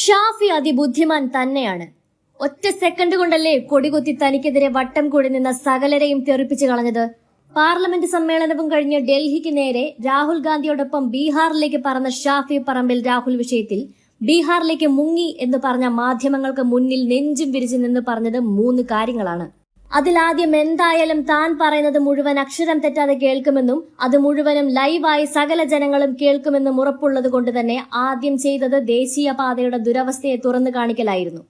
ഷാഫി അതിബുദ്ധിമാൻ തന്നെയാണ്. ഒറ്റ സെക്കൻഡ് കൊണ്ടല്ലേ കൊടികുത്തി തനിക്കെതിരെ വട്ടം കൂടി നിന്ന സകലരെയും തെറിപ്പിച്ചു കളഞ്ഞത്? പാർലമെന്റ് സമ്മേളനവും കഴിഞ്ഞ് ഡൽഹിക്ക് നേരെ രാഹുൽ ഗാന്ധിയോടൊപ്പം ബീഹാറിലേക്ക് പറഞ്ഞ ഷാഫി പറമ്പിൽ രാഹുൽ വിഷയത്തിൽ ബീഹാറിലേക്ക് മുങ്ങി എന്ന് പറഞ്ഞ മാധ്യമങ്ങൾക്ക് മുന്നിൽ നെഞ്ചും വിരിച്ചു നിന്ന് പറഞ്ഞത് മൂന്ന് കാര്യങ്ങളാണ്. അതിലാദ്യം എന്തായാലും താൻ പറയുന്നത് മുഴുവൻ അക്ഷരം തെറ്റാതെ കേൾക്കുമെന്നും അത് മുഴുവനും ലൈവായി സകല ജനങ്ങളും കേൾക്കുമെന്നും ഉറപ്പുള്ളത് കൊണ്ട് തന്നെ ആദ്യം ചെയ്തത് ദേശീയപാതയുടെ ദുരവസ്ഥയെ തുറന്നു കാണിക്കലായിരുന്നു.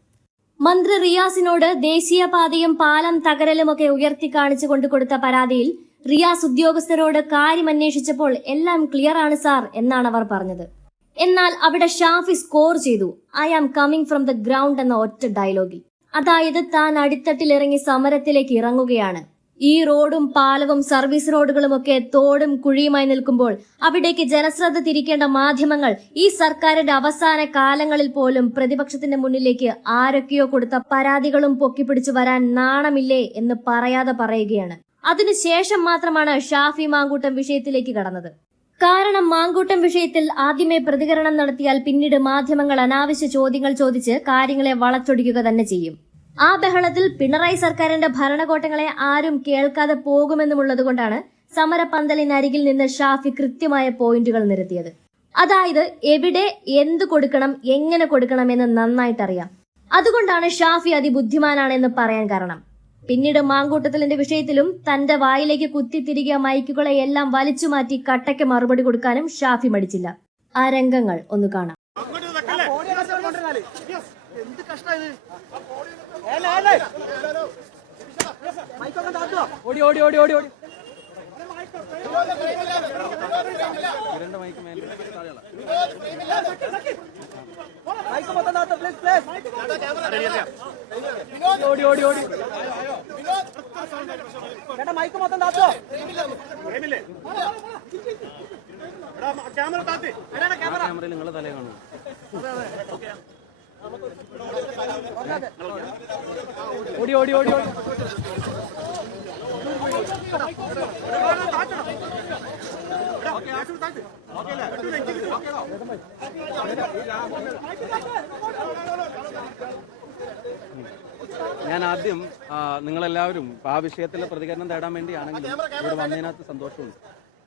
മന്ത്രി റിയാസിനോട് ദേശീയപാതയും പാലം തകരലുമൊക്കെ ഉയർത്തി കാണിച്ചു കൊണ്ടു കൊടുത്ത പരാതിയിൽ റിയാസ് ഉദ്യോഗസ്ഥരോട് കാര്യം അന്വേഷിച്ചപ്പോൾ എല്ലാം ക്ലിയർ ആണ് സാർ എന്നാണ് അവർ പറഞ്ഞത്. എന്നാൽ അവിടെ ഷാഫി സ്കോർ ചെയ്തു. I am coming from the ground എന്ന ഒറ്റ ഡയലോഗിൽ അതായത് താൻ അടിത്തട്ടിലിറങ്ങി സമരത്തിലേക്ക് ഇറങ്ങുകയാണ്. ഈ റോഡും പാലവും സർവീസ് റോഡുകളുമൊക്കെ തോടും കുഴിയുമായി നിൽക്കുമ്പോൾ അവിടേക്ക് ജനശ്രദ്ധ തിരിക്കേണ്ട മാധ്യമങ്ങൾ ഈ സർക്കാരിന്റെ അവസാന കാലങ്ങളിൽ പോലും പ്രതിപക്ഷത്തിന്റെ മുന്നിലേക്ക് ആരൊക്കെയോ കൊടുത്ത പരാതികളും പൊക്കിപ്പിടിച്ചു വരാൻ നാണമില്ലേ എന്ന് പറയാതെ പറയുകയാണ്. അതിനുശേഷം മാത്രമാണ് ഷാഫി മാങ്കൂട്ടം വിഷയത്തിലേക്ക് കടന്നത്. കാരണം മാങ്കൂട്ടം വിഷയത്തിൽ ആദ്യമേ പ്രതികരണം നടത്തിയാൽ പിന്നീട് മാധ്യമങ്ങൾ അനാവശ്യ ചോദ്യങ്ങൾ ചോദിച്ച് കാര്യങ്ങളെ വളച്ചൊടിക്കുക തന്നെ ചെയ്യും. ആ ബഹളത്തിൽ പിണറായി സർക്കാരിന്റെ ഭരണകോട്ടങ്ങളെ ആരും കേൾക്കാതെ പോകുമെന്നുമുള്ളതുകൊണ്ടാണ് സമരപന്തലിനരികിൽ നിന്ന് ഷാഫി കൃത്യമായ പോയിന്റുകൾ നിരത്തിയത്. അതായത് എവിടെ എന്ത് കൊടുക്കണം എങ്ങനെ കൊടുക്കണം എന്ന് നന്നായിട്ടറിയാം. അതുകൊണ്ടാണ് ഷാഫി അതിബുദ്ധിമാനാണെന്ന് പറയാൻ കാരണം. പിന്നീട് മാങ്കൂട്ടത്തിലിന്റെ വിഷയത്തിലും തന്റെ വായിലേക്ക് കുത്തിത്തിരികിയ മൈക്കുകളെ എല്ലാം വലിച്ചു മാറ്റി കട്ടയ്ക്ക് മറുപടി കൊടുക്കാനും ഷാഫി മടിച്ചില്ല. ആ രംഗങ്ങൾ ഒന്ന് കാണാം. ഓടി ഓടി ഓടി ഓടി ഓടി ഓടി ഓടി ഓടി. ചേട്ടാ മൈക്ക് മൊത്തം താത്തോ? ക്യാമറയിൽ നിങ്ങളെ തലേ കാണും. ഓടി ഓടി ഓടി ഓടി. ഞാൻ ആദ്യം നിങ്ങളെല്ലാവരും ആ വിഷയത്തിലെ പ്രതികരണം തേടാൻ വേണ്ടിയാണെങ്കിലും ഇവിടെ വന്നതിനകത്ത് സന്തോഷമുണ്ട്.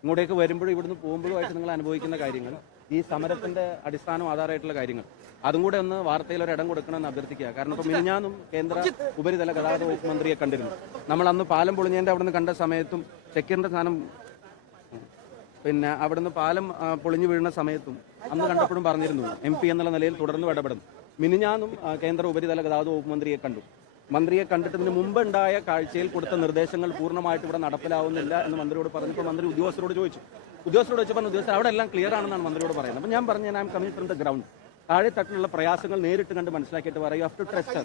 ഇങ്ങോട്ടേക്ക് വരുമ്പോഴും ഇവിടുന്ന് പോകുമ്പോഴുമായിട്ട് നിങ്ങൾ അനുഭവിക്കുന്ന കാര്യങ്ങൾ ഈ സമരത്തിന്റെ അടിസ്ഥാനം ആധാരമായിട്ടുള്ള കാര്യങ്ങൾ. അതും കൂടെ ഒന്ന് വാർത്തയിൽ ഒരു ഇടം കൊടുക്കണമെന്ന് അഭ്യർത്ഥിക്കുക. കാരണം ഇപ്പൊ മിനിഞ്ഞാന്നും കേന്ദ്ര ഉപരിതല ഗതാഗത വകുപ്പ് മന്ത്രിയെ കണ്ടിരുന്നു. നമ്മൾ അന്ന് പാലം പൊളിഞ്ഞതിന്റെ അവിടുന്ന് കണ്ട സമയത്തും ചെക്കിന്റെ സ്ഥാനം പിന്നെ അവിടുന്ന് പാലം പൊളിഞ്ഞു വീഴുന്ന സമയത്തും അന്ന് കണ്ടപ്പോഴും പറഞ്ഞിരുന്നു എം എന്നുള്ള നിലയിൽ തുടർന്ന് ഇടപെടും. മിനിഞ്ഞാന്നും കേന്ദ്ര ഉപരിതല ഗതാഗത വകുപ്പ് മന്ത്രിയെ കണ്ടു. മന്ത്രിയെ കണ്ടിട്ടതിന് മുമ്പുണ്ടായ കാഴ്ചയിൽ കൊടുത്ത നിർദ്ദേശങ്ങൾ പൂർണമായിട്ട് ഇവിടെ നടപ്പിലാവുന്നില്ല എന്ന് മന്ത്രിയോട് പറഞ്ഞപ്പോൾ മന്ത്രി ഉദ്യോഗസ്ഥരോട് ചോദിച്ചു. ഉദ്യോഗസ്ഥരോട് ചോദിച്ചപ്പോൾ ഉദ്യോഗസ്ഥർ അവിടെ എല്ലാം ക്ലിയർ ആണെന്നാണ് മന്ത്രിയോട് പറയുന്നത്. അപ്പം ഞാൻ പറഞ്ഞു ഞാൻ കമ്മിങ് ഫ്രം ദ ഗ്രൗണ്ട് താഴെ തട്ടിലുള്ള പ്രയാസങ്ങൾ നേരിട്ട് കണ്ട് മനസ്സിലാക്കിയിട്ട് പറയും ടു ട്രസ്റ്റ്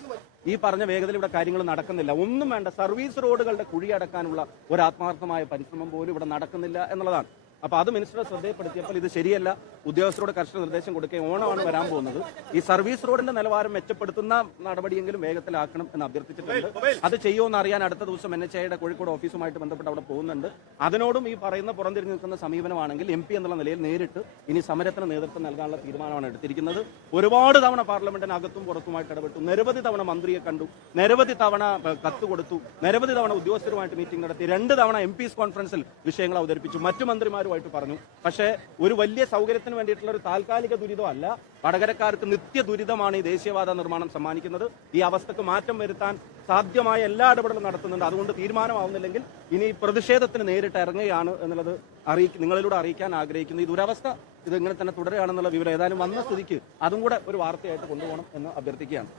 ഈ പറഞ്ഞ വേഗതയിൽ ഇവിടെ കാര്യങ്ങൾ നടക്കുന്നില്ല. ഒന്നും വേണ്ട സർവീസ് റോഡുകളുടെ കുഴി അടക്കാനുള്ള ഒരു ആത്മാർത്ഥമായ പരിശ്രമം പോലും ഇവിടെ നടക്കുന്നില്ല എന്നുള്ളതാണ്. അപ്പൊ അത് മിനിസ്റ്റർ ശ്രദ്ധയപ്പെടുത്തിയപ്പോൾ ഇത് ശരിയല്ല. ഉദ്യോഗസ്ഥരോട് കർശന നിർദ്ദേശം കൊടുക്കുകയും ഓണമാണ് വരാൻ പോകുന്നത്. ഈ സർവീസ് റോഡിന്റെ നിലവാരം മെച്ചപ്പെടുത്തുന്ന നടപടിയെങ്കിലും വേഗത്തിലാക്കണം എന്ന് അഭ്യർത്ഥിച്ചിട്ടുണ്ട്. അത് ചെയ്യുമെന്ന് അറിയാൻ അടുത്ത ദിവസം എൻ എച്ച് ഐയുടെ കോഴിക്കോട് ഓഫീസുമായിട്ട് ബന്ധപ്പെട്ട് അവിടെ പോകുന്നുണ്ട്. അതിനോടും ഈ പറയുന്ന പുറംതിരിഞ്ഞു നിൽക്കുന്ന സമീപനമാണെങ്കിൽ എം പി എന്നുള്ള നിലയിൽ നേരിട്ട് ഇനി സമരത്തിന് നേതൃത്വം നൽകാനുള്ള തീരുമാനമാണ് എടുത്തിരിക്കുന്നത്. ഒരുപാട് തവണ പാർലമെന്റിനകത്തും പുറത്തുമായിട്ട് ഇടപെട്ടു. നിരവധി തവണ മന്ത്രിയെ കണ്ടു. നിരവധി തവണ കത്ത് കൊടുത്തു. നിരവധി തവണ ഉദ്യോഗസ്ഥരുമായിട്ട് മീറ്റിംഗ് നടത്തി. രണ്ട് തവണ എം കോൺഫറൻസിൽ വിഷയങ്ങൾ അവതരിപ്പിച്ചു. മറ്റു മന്ത്രിമാരുമായിട്ട് പറഞ്ഞു. പക്ഷേ ഒരു വലിയ സൗകര്യത്തിന് വേണ്ടിയിട്ടുള്ള ഒരു താൽക്കാലിക ദുരിതമല്ല വടകരക്കാർക്ക് നിത്യ ദുരിതമാണ് ഈ ദേശീയവാദ നിർമ്മാണം സമ്മാനിക്കുന്നത്. ഈ അവസ്ഥക്ക് മാറ്റം വരുത്താൻ സാധ്യമായ എല്ലാ ഇടപെടലും നടത്തുന്നുണ്ട്. അതുകൊണ്ട് തീരുമാനമാവുന്നില്ലെങ്കിൽ ഇനി പ്രതിഷേധത്തിന് നേരിട്ട് ഇറങ്ങുകയാണ് എന്നുള്ളത് അറിയിക്ക നിങ്ങളിലൂടെ അറിയിക്കാൻ ആഗ്രഹിക്കുന്നു. ഈ ദുരവസ്ഥ ഇത് ഇങ്ങനെ തന്നെ തുടരുകയാണെന്നുള്ള വിവരം ഏതായാലും വന്ന സ്ഥിതിക്ക് അതും കൂടെ ഒരു വാർത്തയായിട്ട് കൊണ്ടുപോകണം എന്ന് അഭ്യർത്ഥിക്കുകയാണ്.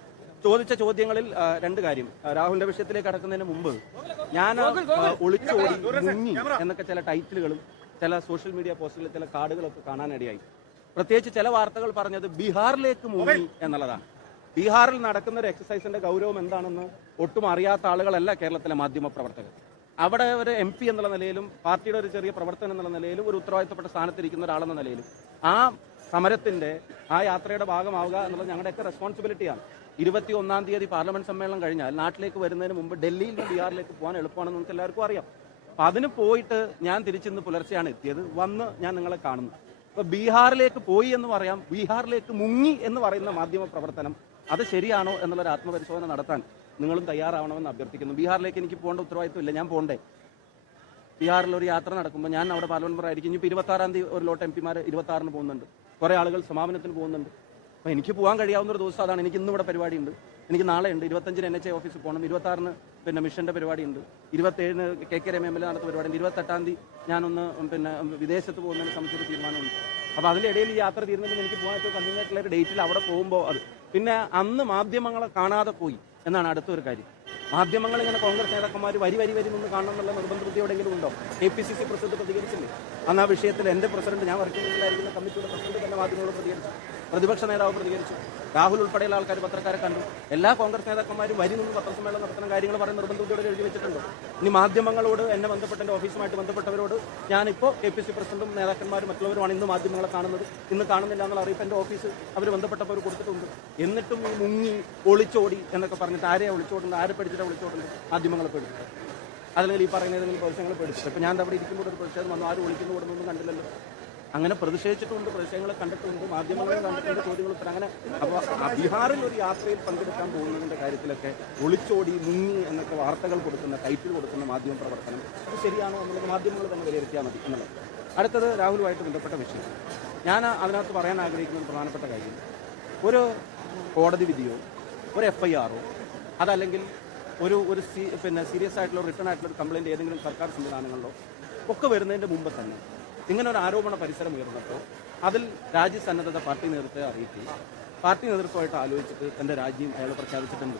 ചോദിച്ച ചോദ്യങ്ങളിൽ രണ്ട് കാര്യം. രാഹുലിന്റെ വിഷയത്തിലേക്ക് കടക്കുന്നതിന് മുമ്പ് ഞാൻ ഒളിച്ചോടി മുങ്ങി എന്നൊക്കെ ചില ടൈറ്റിലുകളും ചില സോഷ്യൽ മീഡിയ പോസ്റ്റുകളിൽ ചില കാർഡുകളൊക്കെ കാണാനിടയായി. പ്രത്യേകിച്ച് ചില വാർത്തകൾ പറഞ്ഞത് ബീഹാറിലേക്ക് മൂവി എന്നുള്ളതാണ്. ബീഹാറിൽ നടക്കുന്ന ഒരു എക്സസൈസിന്റെ ഗൗരവം എന്താണെന്ന് ഒട്ടും അറിയാത്ത ആളുകളല്ല കേരളത്തിലെ മാധ്യമ പ്രവർത്തകർ അവിടെ ഒരു എം പി എന്നുള്ള നിലയിലും പാർട്ടിയുടെ ഒരു ചെറിയ പ്രവർത്തനം എന്നുള്ള നിലയിലും ഒരു ഉത്തരവാദിത്തപ്പെട്ട സ്ഥാനത്തിരിക്കുന്ന ഒരാളെന്ന നിലയിലും ആ സമരത്തിന്റെ ആ യാത്രയുടെ ഭാഗമാവുക എന്നുള്ളത് ഞങ്ങളുടെയൊക്കെ റെസ്പോൺസിബിലിറ്റിയാണ് ഇരുപത്തി ഒന്നാം തീയതി പാർലമെന്റ് സമ്മേളനം കഴിഞ്ഞാൽ നാട്ടിലേക്ക് വരുന്നതിന് മുമ്പ് ഡൽഹിയിൽ നിന്ന് ബീഹാറിലേക്ക് പോകാൻ എളുപ്പമാണെന്ന് നമുക്ക് എല്ലാവർക്കും അറിയാം. അതിന് പോയിട്ട് ഞാൻ തിരിച്ചിന്ന് പുലർച്ചെയാണ് എത്തിയത്. വന്ന് ഞാൻ നിങ്ങളെ കാണുന്നു. ഇപ്പൊ ബീഹാറിലേക്ക് പോയി എന്ന് പറയാം ബീഹാറിലേക്ക് മുങ്ങി എന്ന് പറയുന്ന മാധ്യമ പ്രവർത്തനം അത് ശരിയാണോ എന്നുള്ളൊരു ആത്മപരിശോധന നടത്താൻ നിങ്ങളും തയ്യാറാവണമെന്ന് അഭ്യർത്ഥിക്കുന്നു. ബീഹാറിലേക്ക് എനിക്ക് പോകേണ്ട ഉത്തരവാദിത്വമില്ല ഞാൻ പോകണ്ടേ. ബീഹാറിൽ ഒരു യാത്ര നടക്കുമ്പോൾ ഞാൻ അവിടെ പാർലമെന്റ് ആയിരിക്കും. ഇനിയിപ്പോൾ ഇരുപത്താറാം തീയതി ഒരു ലോട്ട് എം പിമാർ ഇരുപത്താറിന് പോകുന്നുണ്ട്. കുറേ ആളുകൾ സമാപനത്തിന് പോകുന്നുണ്ട്. അപ്പോൾ എനിക്ക് പോകാൻ കഴിയാവുന്ന ഒരു ദിവസം അതാണ്. എനിക്ക് ഇന്നിവിടെ പരിപാടിയുണ്ട്. എനിക്ക് നാളെ ഉണ്ട് ഇരുപത്തഞ്ചിന് എൻ എച്ച് ഐ ഓഫീസിൽ പോകണം. ഇരുപത്താറിന് പിന്നെ മിഷന്റെ പരിപാടിയുണ്ട്. ഇരുപത്തേഴിന് K K Rama M L A നടത്തുന്ന പരിപാടിയുണ്ട്. ഇരുപത്തെട്ടാം തീയതി ഞാനൊന്ന് പിന്നെ വിദേശത്ത് പോകുന്നതിനെ സംബന്ധിച്ചൊരു തീരുമാനമുണ്ട്. അപ്പോൾ അതിന്റെ ഇടയിൽ ഈ യാത്ര തീരുന്നതിന് എനിക്ക് പോകാൻ ഏറ്റവും കൺവീനിയന്റ് ആയിട്ടുള്ള ഒരു ഡേറ്റിൽ അവിടെ പോകുമ്പോൾ അത്. പിന്നെ അന്ന് മാധ്യമങ്ങളെ കാണാതെ പോയി എന്നാണ് അടുത്തൊരു കാര്യം. മാധ്യമങ്ങൾ ഇങ്ങനെ കോൺഗ്രസ് നേതാക്കന്മാർ വരി വരി വരി നിന്ന് കാണണം എന്നുള്ള നിർബന്ധ ബുദ്ധി എവിടെയെങ്കിലും ഉണ്ടോ? A P C C president പ്രതികരിച്ചില്ലേ? അന്ന് ആ വിഷയത്തിൽ എന്റെ പ്രസിഡന്റ് ഞാൻ വർക്കിംഗ് കമ്മിറ്റിയുടെ പ്രസിഡന്റ് തന്നെ മാധ്യമങ്ങളോട് പ്രതികരിച്ചു. പ്രതിപക്ഷ നേതാവ് പ്രതികരിച്ചു. രാഹുൽ ഉൾപ്പെടെയുള്ള ആൾക്കാർ പത്രക്കാരെ കണ്ടു. എല്ലാ കോൺഗ്രസ് നേതാക്കന്മാരും വരി നിന്ന് പത്രസമ്മേളനം നടത്തുന്ന കാര്യങ്ങൾ പറയുന്ന നിർബന്ധത്തോടെ എഴുതി വെച്ചിട്ടുണ്ട്. ഇനി മാധ്യമങ്ങളോട് എന്നെ ബന്ധപ്പെട്ട എന്റെ ഓഫീസുമായിട്ട് ബന്ധപ്പെട്ടവരോട് ഞാനിപ്പോൾ കെ പി സി പ്രസിഡന്റും നേതാക്കന്മാരും മറ്റുള്ളവരുമാണ് ഇന്ന് മാധ്യമങ്ങളെ കാണുന്നത്. ഇന്ന് കാണുന്നില്ല എന്നുള്ള അറിയിപ്പ് എന്റെ ഓഫീസ് അവർ ബന്ധപ്പെട്ടവർ കൊടുത്തിട്ടുണ്ട്. എന്നിട്ടും ഈ മുങ്ങി ഒളിച്ചോടി എന്നൊക്കെ പറഞ്ഞിട്ട് ആരെയാണ് ഒളിച്ചോടുന്നത് ആരെ പഠിച്ചിട്ടാണ് ഒളിച്ചോടുന്നത് മാധ്യമങ്ങളെ പഠിച്ചിട്ട് അല്ലെങ്കിൽ ഈ പറയുന്ന ഏതെങ്കിലും പ്രശ്നങ്ങൾ പഠിച്ചിട്ട് അപ്പൊ ഞാൻ അവിടെ ഇരിക്കുമ്പോൾ ഒരു പ്രതിഷേധം വന്നു. ആരും ഒളിക്കുന്നു കൊടുന്നൊന്നും കണ്ടില്ലല്ലോ. അങ്ങനെ പ്രതിഷേധിച്ചിട്ടുണ്ട് പ്രതിഷേധങ്ങളെ കണ്ടിട്ടുണ്ട് മാധ്യമങ്ങളെ കണ്ടിട്ടുണ്ട് ചോദ്യങ്ങൾ അങ്ങനെ അപ്പോൾ ബീഹാറിൽ ഒരു യാത്രയിൽ പങ്കെടുക്കാൻ പോകുന്നതിന്റെ കാര്യത്തിലൊക്കെ ഒളിച്ചോടി മുങ്ങി എന്നൊക്കെ വാർത്തകൾ കൊടുക്കുന്ന ടൈറ്റിൽ കൊടുക്കുന്ന മാധ്യമ പ്രവർത്തനം അത് ശരിയാണോ എന്നുള്ളത് മാധ്യമങ്ങൾ തന്നെ വിലയിരുത്തിയാൽ മതി എന്നുള്ളത്. അടുത്തത് രാഹുലുമായിട്ട് ബന്ധപ്പെട്ട വിഷയം. ഞാൻ അതിനകത്ത് പറയാൻ ആഗ്രഹിക്കുന്ന പ്രധാനപ്പെട്ട കാര്യം ഒരു കോടതി വിധിയോ ഒരു എഫ് ഐ ആറോ അതല്ലെങ്കിൽ ഒരു ഒരു സീ പിന്നെ സീരിയസ് ആയിട്ടുള്ള റിട്ടേൺ ആയിട്ടുള്ള ഒരു കംപ്ലയിന്റ് ഏതെങ്കിലും സർക്കാർ സംവിധാനങ്ങളിലോ ഒക്കെ വരുന്നതിന്റെ മുമ്പ് തന്നെ ഇങ്ങനെ ഒരു ആരോപണ പരിസരം ഉയർന്നപ്പോൾ അതിൽ രാജ്യസന്നദ്ധത പാർട്ടി നേതൃത്വത്തെ അറിയിക്കുകയും പാർട്ടി നേതൃത്വമായിട്ട് ആലോചിച്ചിട്ട് തന്റെ രാജ്യം അയാൾ പ്രഖ്യാപിച്ചിട്ടുണ്ട്.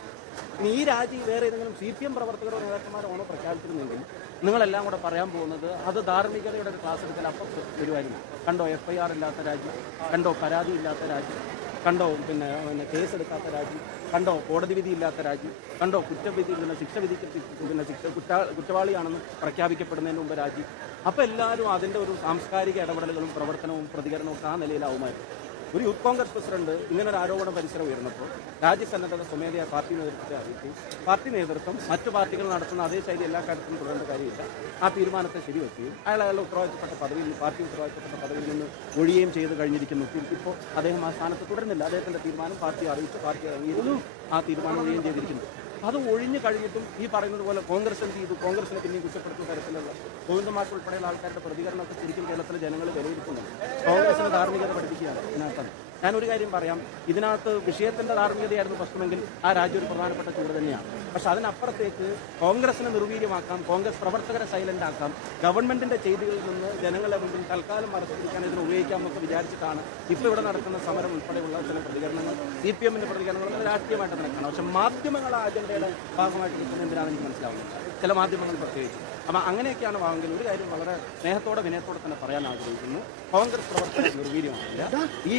ഇനി ഈ രാജി വേറെ ഏതെങ്കിലും സി പി എം പ്രവർത്തകരോ നേതാക്കന്മാരോ ആണോ പ്രഖ്യാപിച്ചിരുന്നെങ്കിൽ നിങ്ങളെല്ലാം കൂടെ പറയാൻ പോകുന്നത് അത് ധാർമ്മികതയുടെ ഒരു ക്ലാസ് എടുക്കൽ അപ്പം വരുമായിരുന്നു കണ്ടോ എഫ് ഐ ആർ ഇല്ലാത്ത രാജ്യം? കണ്ടോ പരാതി ഇല്ലാത്ത രാജ്യം? കണ്ടോ? പിന്നെ പിന്നെ കേസെടുക്കാത്ത രാജ്യം. കണ്ടോ? കോടതി വിധി ഇല്ലാത്ത രാജ്യം. കണ്ടോ? കുറ്റവിധി പിന്നെ ശിക്ഷ വിധിക്ക് പിന്നെ ശിക്ഷ കുറ്റ കുറ്റവാളിയാണെന്ന് പ്രഖ്യാപിക്കപ്പെടുന്നതിന് മുമ്പ് രാജ്യം. അപ്പോൾ എല്ലാവരും അതിന്റെ ഒരു സാംസ്കാരിക ഇടപെടലുകളും പ്രവർത്തനവും പ്രതികരണവും ആ നിലയിലാവുമായിരുന്നു. ഒരു യൂത്ത് കോൺഗ്രസ് പ്രസിഡന്റ് ഇങ്ങനൊരു ആരോപണ പരിസരം ഉയർന്നപ്പോൾ രാജ്യസന്നദ്ധത സ്വമേധയാ പാർട്ടി നേതൃത്വത്തെ അറിയിച്ചു. പാർട്ടി നേതൃത്വം മറ്റു പാർട്ടികൾ നടത്തുന്ന അതേ ശൈലി എല്ലാ കാര്യത്തിലും തുടരേണ്ട കാര്യമില്ല. ആ തീരുമാനത്തെ ശരിവെക്കുകയും അയാൾ അയാളുടെ ഉത്തരവാദിത്തപ്പെട്ട പദവിയിൽ നിന്ന് പാർട്ടി ഉത്തരവാദിത്തപ്പെട്ട പദവിയിൽ നിന്ന് ഒഴിയുകയും ചെയ്ത് കഴിഞ്ഞിരിക്കുന്നു. ഇപ്പോൾ അദ്ദേഹം ആ സ്ഥാനത്ത് തുടരുന്നില്ല. അദ്ദേഹത്തിന്റെ തീരുമാനം പാർട്ടി അറിയിച്ചു പാർട്ടി അംഗീകരിച്ചു. ആ തീരുമാനം ഒഴിയുകയും ചെയ്തിരിക്കുന്നു. അത് ഒഴിഞ്ഞു കഴിഞ്ഞിട്ടും ഈ പറയുന്നത് പോലെ കോൺഗ്രസ് എന്ത് ചെയ്തു? കോൺഗ്രസിനെ പിന്നെയും കുറ്റപ്പെടുത്തുന്ന തരത്തിലുള്ള ഗോവിന്ദമാർക്ക് ഉൾപ്പെടെയുള്ള ആൾക്കാരുടെ പ്രതികരണമൊക്കെ ശരിക്കും കേരളത്തിലെ ജനങ്ങൾ വിലയിരുത്തുന്നുണ്ട്. കോൺഗ്രസിന് ധാർമ്മികത പഠിപ്പിക്കുകയാണ് ഇതിനകത്താണ്. ഞാൻ ഒരു കാര്യം പറയാം. ഇതിനകത്ത് വിഷയത്തിന്റെ ധാർമ്മികതയായിരുന്നു പ്രശ്നമെങ്കിൽ ആ രാജ്യം ഒരു പ്രധാനപ്പെട്ട ചൂട് തന്നെയാണ്. പക്ഷെ അതിനപ്പുറത്തേക്ക് കോൺഗ്രസിനെ നിർവീര്യമാക്കാം കോൺഗ്രസ് പ്രവർത്തകരെ സൈലന്റ് ആക്കാം ഗവൺമെന്റിന്റെ ചെയ്തികളിൽ നിന്ന് ജനങ്ങളെ മുമ്പിൽ തൽക്കാലം മറച്ചിരിക്കാൻ ഇതിനെ ഉപയോഗിക്കാം എന്നൊക്കെ വിചാരിച്ചിട്ടാണ് ഇപ്പോൾ ഇവിടെ നടക്കുന്ന സമരം ഉൾപ്പെടെയുള്ള ചില പ്രതികരണങ്ങൾ സി പി എമ്മിന്റെ പ്രതികരണങ്ങൾ രാഷ്ട്രീയമായിട്ട് നടക്കണം പക്ഷെ മാധ്യമങ്ങൾ ആ അജണ്ടയുടെ ഭാഗമായിട്ട് നിൽക്കുന്ന എന്തിനാണെന്ന് എനിക്ക് മനസ്സിലാവുന്നത് ചില മാധ്യമങ്ങൾ പ്രത്യേകിച്ച്. അപ്പം അങ്ങനെയൊക്കെയാണ് വാങ്ങുമെങ്കിൽ ഒരു കാര്യം വളരെ സ്നേഹത്തോടെ വിനയത്തോടെ തന്നെ പറയാൻ ആഗ്രഹിക്കുന്നു. കോൺഗ്രസ് പ്രവർത്തകർ നിർവീര്യമാകില്ല ഈ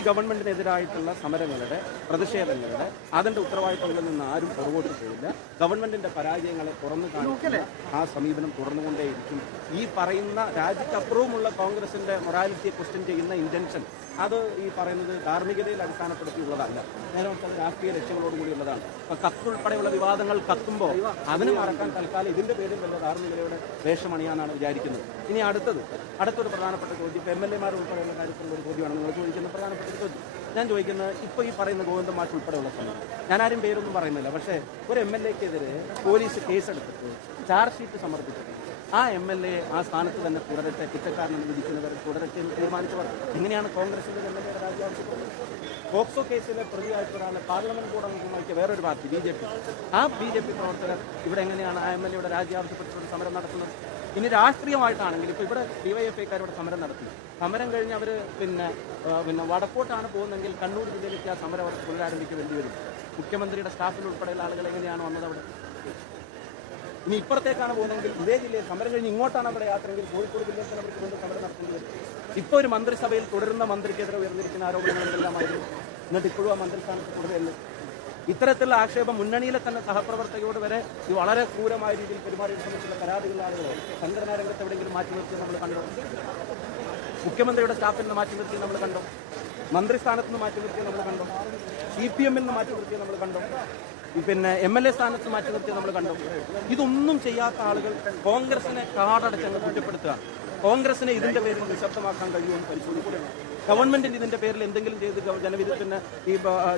ഗവൺമെന്റിനെതിരായിട്ടുള്ള സമരങ്ങളുടെ പ്രതിഷേധങ്ങളുടെ അതിന്റെ ഉത്തരവാദിത്തങ്ങളിൽ നിന്ന് ആരും പുറകോട്ട് പോയില്ല. ഗവൺമെന്റിന്റെ പരാജയങ്ങളെ തുറന്നു കാണിക്കുന്ന ആ സമീപനം തുടർന്നുകൊണ്ടേയിരിക്കും. ഈ പറയുന്ന രാജ്യത്തപ്പുറവുമുള്ള കോൺഗ്രസിന്റെ മൊറാലിറ്റിയെ ക്വസ്റ്റ്യൻ ചെയ്യുന്ന ഇന്റൻഷൻ അത് ഈ പറയുന്നത് ധാർമ്മികതയിൽ അടിസ്ഥാനപ്പെടുത്തിയുള്ളതല്ല. നേരെ മറിച്ച് രാഷ്ട്രീയ ലക്ഷ്യങ്ങളോടുകൂടിയുള്ളതാണ് അപ്പൊ കത്തുൾപ്പെടെയുള്ള വിവാദങ്ങൾ കത്തുമ്പോൾ അതിന് മറക്കാൻ തൽക്കാലം ഇതിന്റെ പേരിൽ വല്ല ധാർമ്മികതയുടെ വേഷമണിയാന്നാണ് വിചാരിക്കുന്നത്. ഇനി അടുത്തത് അടുത്തൊരു പ്രധാനപ്പെട്ട ചോദ്യം എം എൽ എമാർ ഉൾപ്പെടെയുള്ള കാര്യത്തിലുള്ള ഒരു ചോദ്യമാണ് നിങ്ങൾ ചോദിക്കുന്ന പ്രധാനപ്പെട്ട ചോദ്യം. ഞാൻ ചോദിക്കുന്നത് ഇപ്പോൾ ഈ പറയുന്ന ഗോവിന്ദമാഷ് ഉൾപ്പെടെയുള്ള സമയം ഞാൻ ആരും പേരൊന്നും പറയുന്നില്ല പക്ഷേ ഒരു എം എൽ എക്കെതിരെ പോലീസ് കേസെടുത്തിട്ട് ചാർജ് ഷീറ്റ് സമർപ്പിച്ചിട്ട് ആ എം എൽ എ ആ സ്ഥാനത്ത് തന്നെ തുടരട്ടെ കുറ്റക്കാരനെന്ന് വിധിക്കുന്നവർ തുടരട്ടെ എന്ന് തീരുമാനിച്ചവർ. എങ്ങനെയാണ് കോൺഗ്രസിന്റെ എം എൽ എ പോക്സോ കേസിലെ പ്രതിയായിട്ട് ഒരാളെ പാർലമെന്റ് കൂടെ അംഗമാക്കിയ വേറൊരു പാർട്ടി ബി ജെ പി. ആ ബി ജെ പി പ്രവർത്തകർ ഇവിടെ എങ്ങനെയാണ് ആ എം എൽ എയുടെ രാജി സമരം നടത്തുന്നത്? ഇനി രാഷ്ട്രീയമായിട്ടാണെങ്കിൽ ഇപ്പോൾ ഇവിടെ ഡിവൈഎഫ്ഐക്കാരോട് സമരം നടത്തി. സമരം കഴിഞ്ഞ് അവർ പിന്നെ പിന്നെ വടക്കോട്ടാണ് പോകുന്നതെങ്കിൽ കണ്ണൂർ ജില്ലയിലേക്ക് ആ സമരം അവർ പുനരാരംഭിക്കേണ്ടി വരും. മുഖ്യമന്ത്രിയുടെ സ്റ്റാഫിൽ ഉൾപ്പെടെയുള്ള ആളുകൾ എങ്ങനെയാണ് വന്നത് അവിടെ? ഇനി ഇപ്പുറത്തേക്കാണ് പോകുന്നതെങ്കിൽ ഇതേ ജില്ലയിൽ സമരം കഴിഞ്ഞ് ഇങ്ങോട്ടാണ് അവിടെ യാത്രയെങ്കിൽ കോഴിക്കോട് ജില്ലയിൽ അവർക്ക് കൊണ്ട് സമരം നടത്തേണ്ടി വരും. ഇപ്പോൾ ഒരു മന്ത്രിസഭയിൽ തുടരുന്ന മന്ത്രിക്കെതിരെ ഉയർന്നിരിക്കുന്ന ആരോപണങ്ങൾ ആയിരുന്നു. എന്നിട്ട് ഇപ്പോഴും ആ മന്ത്രിസ്ഥാനത്ത് തുടരുകയല്ലേ ഇത്തരത്തിലുള്ള ആക്ഷേപം മുന്നണിയിലെ തന്നെ സഹപ്രവർത്തകരോട് വരെ ഇത് വളരെ ക്രൂരമായ രീതിയിൽ പെരുമാറിയ സംബന്ധിച്ചുള്ള ആളുകൾ സംഘടനാ രംഗത്ത് എവിടെയെങ്കിലും മാറ്റി നിർത്തി നമ്മൾ കണ്ടു. മുഖ്യമന്ത്രിയുടെ സ്റ്റാഫിൽ നിന്ന് മാറ്റി നിർത്തി നമ്മൾ കണ്ടു. മന്ത്രിസ്ഥാനത്ത് നിന്ന് മാറ്റി നിർത്തിയത് നമ്മൾ കണ്ടു. സി പി എമ്മിൽ നിന്ന് മാറ്റി നിർത്തിയത് നമ്മൾ കണ്ടു. പിന്നെ എം എൽ എ സ്ഥാനത്ത് മാറ്റി നിർത്തിയത് നമ്മൾ കണ്ടു. ഇതൊന്നും ചെയ്യാത്ത ആളുകൾ കോൺഗ്രസിനെ കാടടച്ചങ്ങ് കുറ്റപ്പെടുത്തുക. കോൺഗ്രസിനെ ഇതിന്റെ പേരിൽ നിശബ്ദമാക്കാൻ കഴിയുമെന്ന് പരിശോധിക്കുകയാണ് ഗവൺമെന്റിന് ഇതിന്റെ പേരിൽ എന്തെങ്കിലും ചെയ്ത് ജനവിധത്തിന് ഈ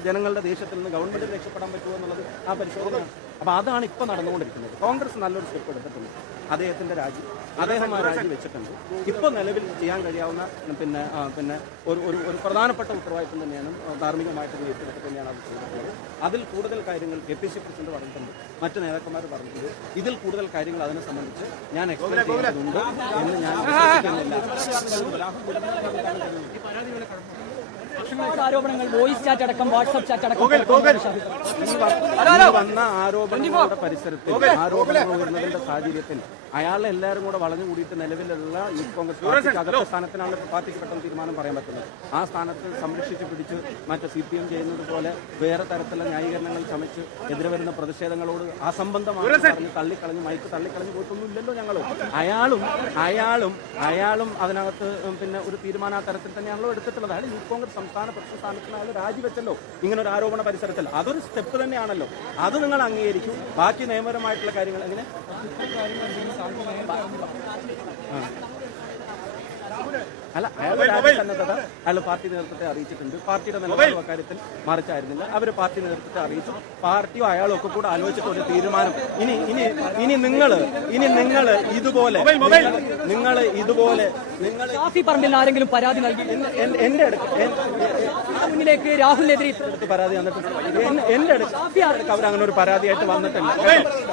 ജനങ്ങളുടെ ദേശത്തിൽ നിന്ന് ഗവൺമെന്റ് രക്ഷപ്പെടാൻ പറ്റുമോ എന്നുള്ളത് ആ പരിശോധന അപ്പൊ അതാണ് ഇപ്പൊ നടന്നുകൊണ്ടിരിക്കുന്നത്. കോൺഗ്രസ് നല്ലൊരു സ്റ്റെപ്പ് എടുത്തിട്ടുണ്ട്. അദ്ദേഹത്തിന്റെ രാജി. അദ്ദേഹം ആ രാജി വെച്ചിട്ടുണ്ട് ഇപ്പോൾ നിലവിൽ ചെയ്യാൻ കഴിയാവുന്ന പിന്നെ പിന്നെ ഒരു ഒരു ഒരു പ്രധാനപ്പെട്ട ഉത്തരവാദിത്വം തന്നെയാണ് ധാർമ്മികമായിട്ടുള്ള ധാർമ്മികമായിട്ട് ഏറ്റെടുത്ത് തന്നെയാണ് അത് ചെയ്തിട്ടുള്ളത് അതിൽ കൂടുതൽ കാര്യങ്ങൾ കെ പി സി പ്രസിഡന്റ് പറഞ്ഞിട്ടുണ്ട് മറ്റ് നേതാക്കന്മാർ പറഞ്ഞിട്ടുണ്ട് ഇതിൽ കൂടുതൽ കാര്യങ്ങൾ അതിനെ സംബന്ധിച്ച് ഞാൻ എക്സ്പ്ലെയിൻ ചെയ്തിട്ടുണ്ട് എന്ന് ഞാൻ ആരോപണങ്ങൾ വോയിസ് ചാറ്റ് അടക്കം വാട്സ്ആപ്പ് ചാറ്റ് അടക്കം വന്ന ആരോപണങ്ങളുടെ പരിസരത്തിൽ ആരോപണങ്ങൾ ഉയർന്നതിന്റെ സാഹചര്യത്തിൽ അയാളെ എല്ലാവരും കൂടെ വളഞ്ഞു കൂടിയിട്ട് നിലവിലുള്ള യൂത്ത് കോൺഗ്രസ് അകത്ത സ്ഥാനത്തിനാണ് പാർട്ടിക്ക് പെട്ടെന്ന് തീരുമാനം പറയാൻ പറ്റുന്നത്. ആ സ്ഥാനത്ത് സംരക്ഷിച്ച് പിടിച്ച് മറ്റേ സി പി എം ചെയ്യുന്നത് പോലെ വേറെ തരത്തിലുള്ള ന്യായീകരണങ്ങൾ ചമച്ച് എതിരെ വരുന്ന പ്രതിഷേധങ്ങളോട് അസംബന്ധമായി പറഞ്ഞ് തള്ളിക്കളഞ്ഞ് മയക്ക് തള്ളിക്കളഞ്ഞ് പോയിട്ടൊന്നും ഇല്ലല്ലോ ഞങ്ങൾ അയാളും അയാളും അയാളും അതിനകത്ത് പിന്നെ ഒരു തീരുമാനം ആ തരത്തിൽ തന്നെയാണല്ലോ എടുത്തിട്ടുള്ളത്. അയാൾ യൂത്ത് കോൺഗ്രസ് സംസ്ഥാന പ്രസിഡന്റ് സ്ഥാനത്തിന് അയാൾ രാജിവെച്ചല്ലോ. ഇങ്ങനെ ഒരു ആരോപണ പരിസരത്തിൽ. അതൊരു സ്റ്റെപ്പ് തന്നെയാണല്ലോ. അത് നിങ്ങൾ അംഗീകരിക്കും. ബാക്കി നിയമപരമായിട്ടുള്ള കാര്യങ്ങൾ എങ്ങനെ. അല്ല അയാൾ രാജ്യസന്നദ്ധത അയാൾ പാർട്ടി നേതൃത്വത്തെ അറിയിച്ചിട്ടുണ്ട്. പാർട്ടിയുടെ നിലപാട് കാര്യത്തിൽ മറിച്ചായിരുന്നില്ല. അവർ പാർട്ടി നേതൃത്വത്തെ അറിയിച്ചു. പാർട്ടിയോ അയാളും ഒക്കെ കൂടെ ആലോചിച്ചിട്ട് ഒരു തീരുമാനം. ഇനി ഇനി ഇനി നിങ്ങൾ ഇനി നിങ്ങൾ ഇതുപോലെ നിങ്ങൾ ഇതുപോലെ നിങ്ങൾ ആരെങ്കിലും പരാതി നൽകി എന്റെ അടുത്ത് മുന്നിലേക്ക് രാഹുലിനെതിരെ പരാതി വന്നിട്ടുണ്ട്. അടുത്ത് അവർ അങ്ങനെ ഒരു പരാതിയായിട്ട് വന്നിട്ടില്ല.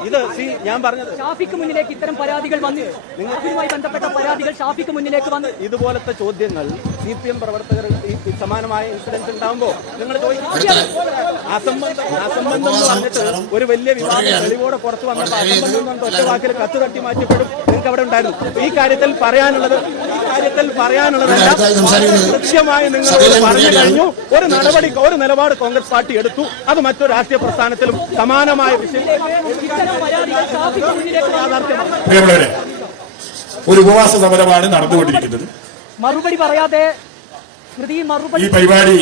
ഇത് സി ഞാൻ പറഞ്ഞത് ഷാഫിക്ക് മുന്നിലേക്ക് ഇത്തരം പരാതികൾ വന്നു ഷാഫിയുമായി ബന്ധപ്പെട്ട പരാതികൾ ഷാഫിക്ക് മുന്നിലേക്ക് വന്നു. ഇതുപോലത്തെ ചോദ്യങ്ങൾ സി പി എം പ്രവർത്തകർ സമാനമായ ഇൻസിഡൻസ് ഉണ്ടാകുമ്പോൾ നിങ്ങൾ അസംബന്ധം അസംബന്ധം എന്ന് പറഞ്ഞിട്ട് ഒരു വലിയ വിവാദം തെളിവോടെ പുറത്തു വന്നപ്പോൾ അസംബന്ധം എന്ന് പറഞ്ഞിട്ട് ഒറ്റ വാക്കിൽ കത്ത് തട്ടി മാറ്റപ്പെടും. നിങ്ങൾക്ക് അവിടെ ഉണ്ടായിരുന്നു. ഈ കാര്യത്തിൽ പറയാനുള്ളത് കാര്യത്തിൽ പറയാനുള്ളതല്ല കൃത്യമായി നിങ്ങൾ പറഞ്ഞു കഴിഞ്ഞു. ഒരു നടപടി ഒരു നിലപാട് കോൺഗ്രസ് പാർട്ടി എടുത്തു. അത് മറ്റൊരു രാഷ്ട്രീയ പ്രസ്ഥാനത്തിലും സമാനമായ വിഷയം. ഒരു ഉപവാസ സമരമാണ് നടന്നുകൊണ്ടിരിക്കുന്നത്. മറുപടി പറയാതെ ഈ പരിപാടി